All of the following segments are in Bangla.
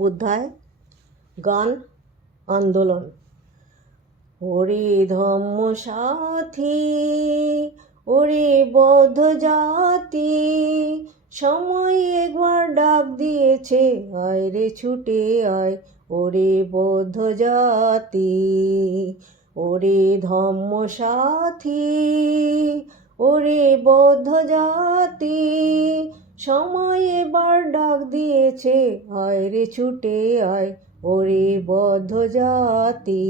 বুদ্ধায় গান আন্দোলন। ওরে ধম্ম সাথী, ওরে বৌদ্ধ জাতি, সময় একবার ডাক দিয়েছে, আয় রে ছুটে আয়, ওরে বৌদ্ধ জাতি। ওরে ধম্ম সাথী, ওরে বৌদ্ধ জাতি, সময় এবার ডাক দিয়েছে, আয় রে ছুটে আয়, ওরে বৌদ্ধ জাতি।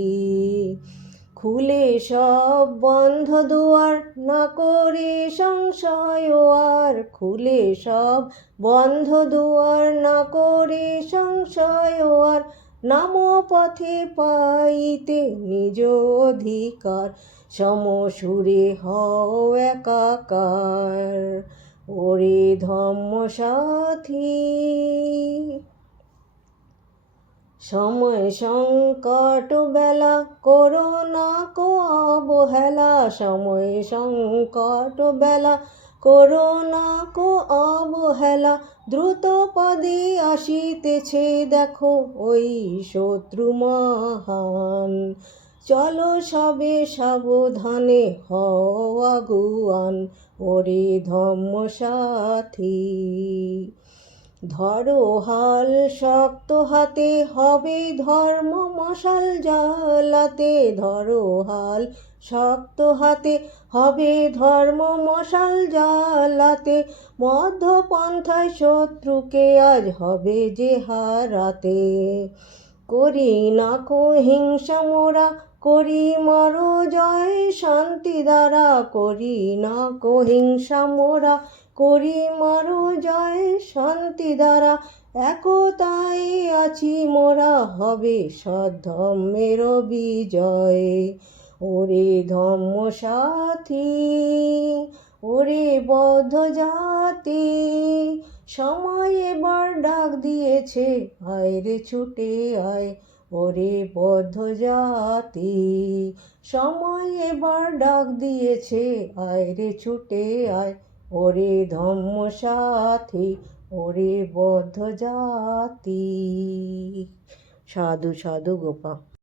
খুলে সব বন্ধ দুয়ার, না করে সংশয় আর, খুলে সব বন্ধ দুয়ার, না করে সংশয় আর, নামো পথে পাইতে নিজ অধিকার, সমসুরে হও একাকার, ওরে ধম্ম সাথী। সময় সংকট বেলা করো না কো অবহেলা, সময় সংকট বেলা করো না কো অবহেলা, দ্রুত পদে আসিতেছে দেখো ওই শত্রু মহান, চলো সবে সাবধানে হও আগুয়ান, ওরে ধম্ম সাথী। ধরো হাল শক্ত হাতে, হবে ধর্ম মশাল জ্বালাতে, ধরো হাল শক্ত হাতে, হবে ধর্ম মশাল জ্বালাতে, মধ্যপন্থায় শত্রুকে আজ হবে যে হারাতে। করি না কো হিংসা মোরা, করি মরো জয় শান্তি দ্বারা, করি না কো হিংসা মোরা, করি মরো জয় শান্তি দ্বারা, একতাই আছি মোরা, হবে সদ্ধর্মের বিজয়, ওরে ধম্ম সাথী, ওরে বৌদ্ধ জাতি, সময় এবার ডাক দিয়েছে, আয় রে ছুটে আয়, ওরে বৌদ্ধ জাতি, সময় এবার ডাক দিয়েছে, আয় রে ছুটে আয়, ওরে ধম্ম সাথী, ওরে বৌদ্ধ জাতি। সাধু সাধু গোপা।